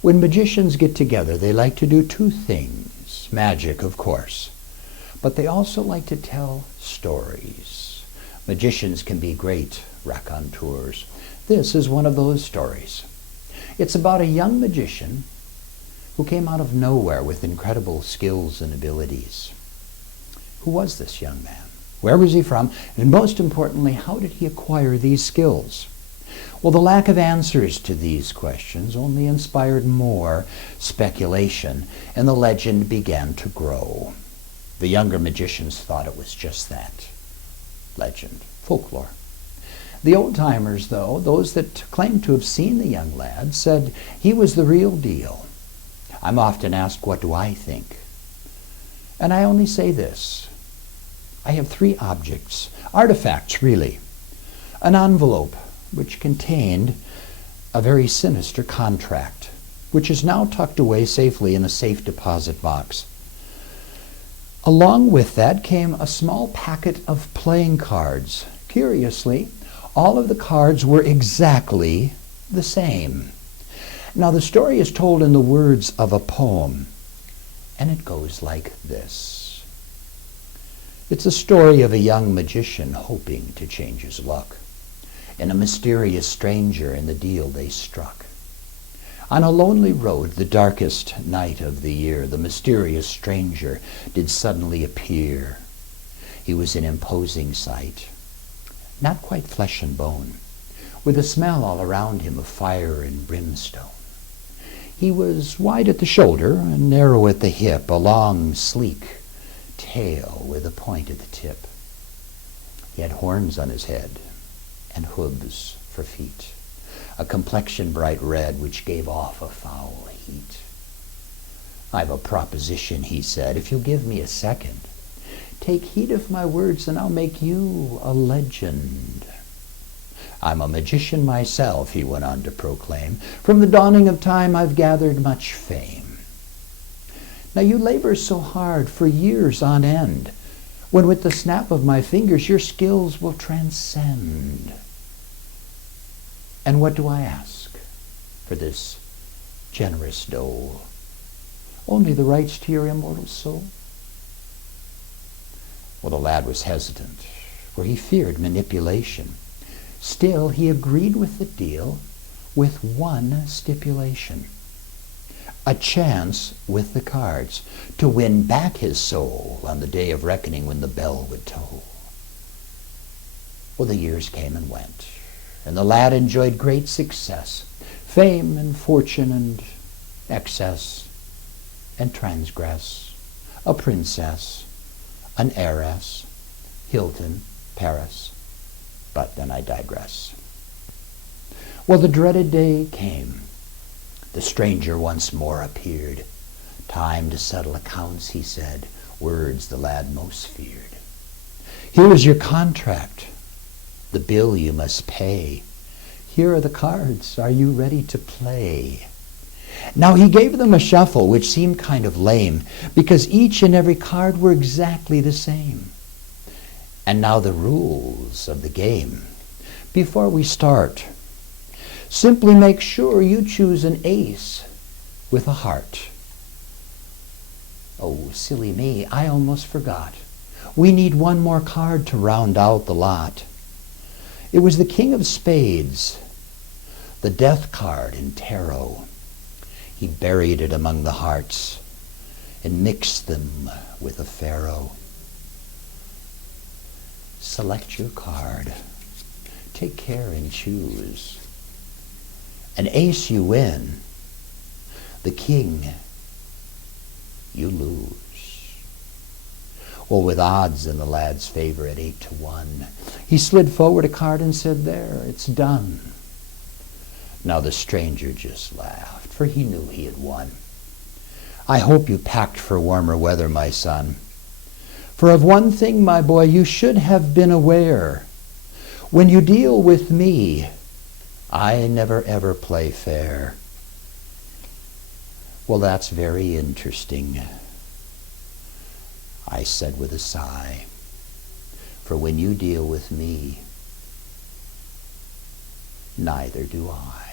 When magicians get together, they like to do two things. Magic, of course. But they also like to tell stories. Magicians can be great raconteurs. This is one of those stories. It's about a young magician who came out of nowhere with incredible skills and abilities. Who was this young man? Where was he from? And most importantly, how did he acquire these skills? Well, the lack of answers to these questions only inspired more speculation, and the legend began to grow. The younger magicians thought it was just that. Legend, folklore. The old-timers, though, those that claimed to have seen the young lad, said he was the real deal. I'm often asked, what do I think? And I only say this. I have three objects, artifacts really. An envelope which contained a very sinister contract, which is now tucked away safely in a safe deposit box. Along with that came a small packet of playing cards. Curiously, all of the cards were exactly the same. Now, the story is told in the words of a poem, and it goes like this. It's a story of a young magician hoping to change his luck, and a mysterious stranger in the deal they struck. On a lonely road, the darkest night of the year, the mysterious stranger did suddenly appear. He was an imposing sight, not quite flesh and bone, with a smell all around him of fire and brimstone. He was wide at the shoulder and narrow at the hip, a long, sleek tail with a point at the tip. He had horns on his head and hooves for feet, a complexion bright red which gave off a foul heat. I've a proposition, he said, if you'll give me a second. Take heed of my words and I'll make you a legend. I'm a magician myself, he went on to proclaim. From the dawning of time I've gathered much fame. Now you labor so hard for years on end, when with the snap of my fingers your skills will transcend. And what do I ask for this generous dole? Only the rights to your immortal soul? Well, the lad was hesitant, for he feared manipulation. Still, he agreed with the deal with one stipulation. A chance with the cards to win back his soul on the day of reckoning when the bell would toll. Well, the years came and went, and the lad enjoyed great success, fame and fortune and excess, and transgress, a princess, an heiress, Hilton, Paris. But then I digress. Well, the dreaded day came. The stranger once more appeared. Time to settle accounts, he said, words the lad most feared. Here is your contract, the bill you must pay. Here are the cards. Are you ready to play? Now he gave them a shuffle, which seemed kind of lame, because each and every card were exactly the same. And now the rules of the game. Before we start, simply make sure you choose an ace with a heart. Oh, silly me, I almost forgot. We need one more card to round out the lot. It was the King of Spades, the death card in tarot. He buried it among the hearts and mixed them with a pharaoh. Select your card. Take care and choose. An ace you win. The king you lose. Well, with odds in the lad's favor at 8-1, he slid forward a card and said, there, it's done. Now the stranger just laughed, for he knew he had won. I hope you packed for warmer weather, my son. For of one thing, my boy, you should have been aware. When you deal with me, I never ever play fair. Well, that's very interesting, I said with a sigh. For when you deal with me, neither do I.